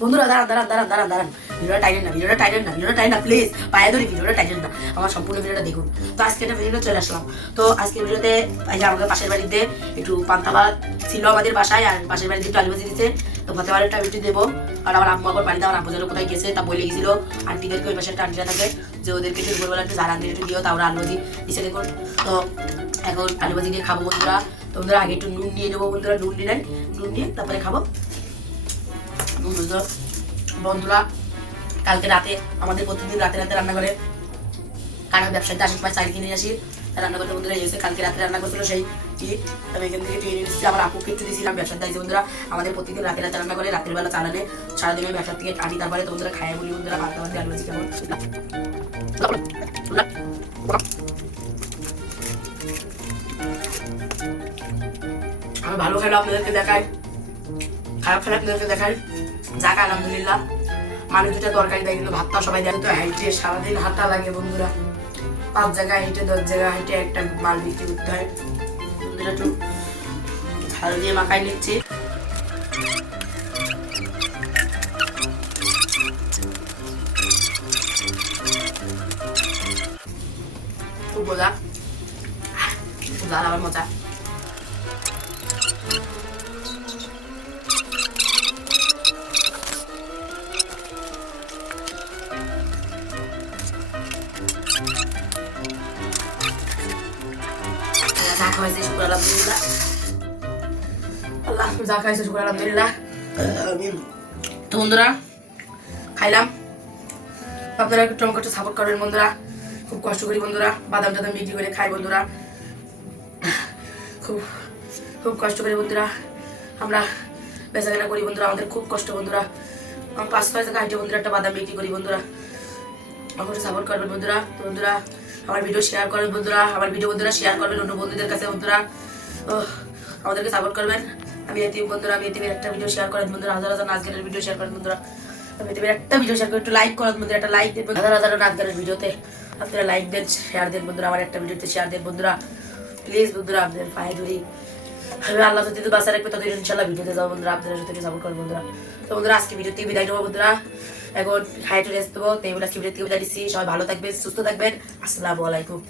বন্ধুরা দাঁড়ান ভিডিওটা টাইটেন না প্লিজ, পায়ে ধরি ভিডিওটা টাইটেন না, আমার সম্পূর্ণ ভিডিওটা দেখুন। তো আজকে একটা ভিডিও চলে আসলাম। তো আজকের ভিডিওতে এই যে আমাদের পাশের বাড়িতে একটু পান্তা ভাত ছিল আমাদের বাসায়, আর পাশের বাড়িতে একটু আলু ভাজি দিচ্ছে। তো ভাতে একটা ভিডিও দেবো। আর আমার আম্মু এখন বাড়িতে, আমার আব্বু যেন কোথায় গেছে তা বলে গেছিল আন্টিদেরকে, ওই পাশে একটা আন্টিরা থাকে, যে ওদেরকে একটু দুপুরবেলা একটু ঝাল আন্টি একটু দিও, তা ওরা আলু ভাজি দিচ্ছে দেখুন। তো এখন আলু ভাজি দিয়ে খাবো বন্ধুরা। তো বন্ধুরা আগে একটু নুন নিয়ে নেবো বন্ধুরা, নুন নিয়ে তারপরে খাবো বন্ধুরা। কালকে রাতে আমাদের প্রতিদিন রাতে রান্না করে, কারণ ব্যবসায়ীতে আসে সময় চাল কিনে আসি, রান্না করতে বন্ধুরা এসে কালকে রাতে রান্না করছিল সেই কি আমি এখান থেকে ট্রেনে এসেছি, আমার আপুকে একটু দিয়েছিলাম ব্যবসার দায়িত্ব বন্ধুরা। আমাদের প্রতিদিন রাতে রান্না করে, রাতের বেলা চালানে সারাদিনের ব্যবসার থেকে আনি, তারপরে তো বন্ধুরা খাই বলি বন্ধুরা ভাত ভাত আলু ভাজি কেমন। আমি ভালো খেলে আপনাদেরকে দেখাই, খারাপ খেলে আপনাদেরকে দেখাই। যাক আলহামদুলিল্লাহ, মানুষ দুটা তরকারি দেয় কিন্তু ভাতটা সবাই দেয়। তো হাইটে সারাদিন হাঁটা লাগে বন্ধুরা, 5 জায়গায় হেঁটে 10 জায়গায় হেঁটে একটা মাল বিক্রি করতে হয়। একটু ঝাল দিয়ে মাখাই নিচ্ছি। খুব মজা, ঝাল আবার মজা। যা খাইছে শুকর আলহামদুলিল্লাহ, আল্লাহ যা খাইছে শুকর আলহামদুলিল্লাহ। তো বন্ধুরা খাইলাম, আপনারা একটু টমেটো সাপোর্ট করবেন বন্ধুরা। খুব কষ্ট করি বন্ধুরা, বাদাম টাদাম বিক্রি করে খাই বন্ধুরা, খুব খুব কষ্ট করি বন্ধুরা, আমরা বেচাকেনা করি বন্ধুরা, আমাদের খুব কষ্ট বন্ধুরা। আমার 5-6 টাকা হাইটে বন্ধুরা একটা বাদাম বিক্রি করি বন্ধুরা, আমাকে সাপোর্ট করবেন বন্ধুরা। তো বন্ধুরা আমার ভিডিও শেয়ার করবেন বন্ধুরা, আমার ভিডিও বন্ধুরা শেয়ার করবেন অন্য বন্ধুদের কাছে বন্ধুরা, আমাদেরকে সাপোর্ট করবেন। আমি এতিম বন্ধুরা, আমি এতিমের একটা ভিডিও শেয়ার করেন বন্ধুরা, হাজার হাজার নাচ গানের ভিডিও শেয়ার করেন বন্ধুরা, আমি এতিমের একটা ভিডিও শেয়ার করেন, একটু লাইক করেন বন্ধুরা, একটা লাইক দেন হাজার হাজার নাচ গানের ভিডিওতে আপনারা লাইক দেন, শেয়ার দেন বন্ধুরা, আমার একটা ভিডিওতে শেয়ার দেন বন্ধুরা প্লিজ বন্ধুরা, আপনাদের পায়ে ধরি। আমি আল্লাহ যদি বাঁচা রাখবে তাদের ইনশাল্লাহ ভিডিওতে যাবো বন্ধুরা, আপনারা সাথে সাপোর্ট করবেন বন্ধুরা। তো বন্ধুরা আজকে ভিডিও থেকে বিদায় নেবো বন্ধুরা, এখন খাইটু রেস্ট দেবো। তো এগুলো আজকে ভিডিও থেকে বিদায় দিচ্ছি, সবাই ভালো থাকবেন, সুস্থ থাকবেন, আসসালামু আলাইকুম।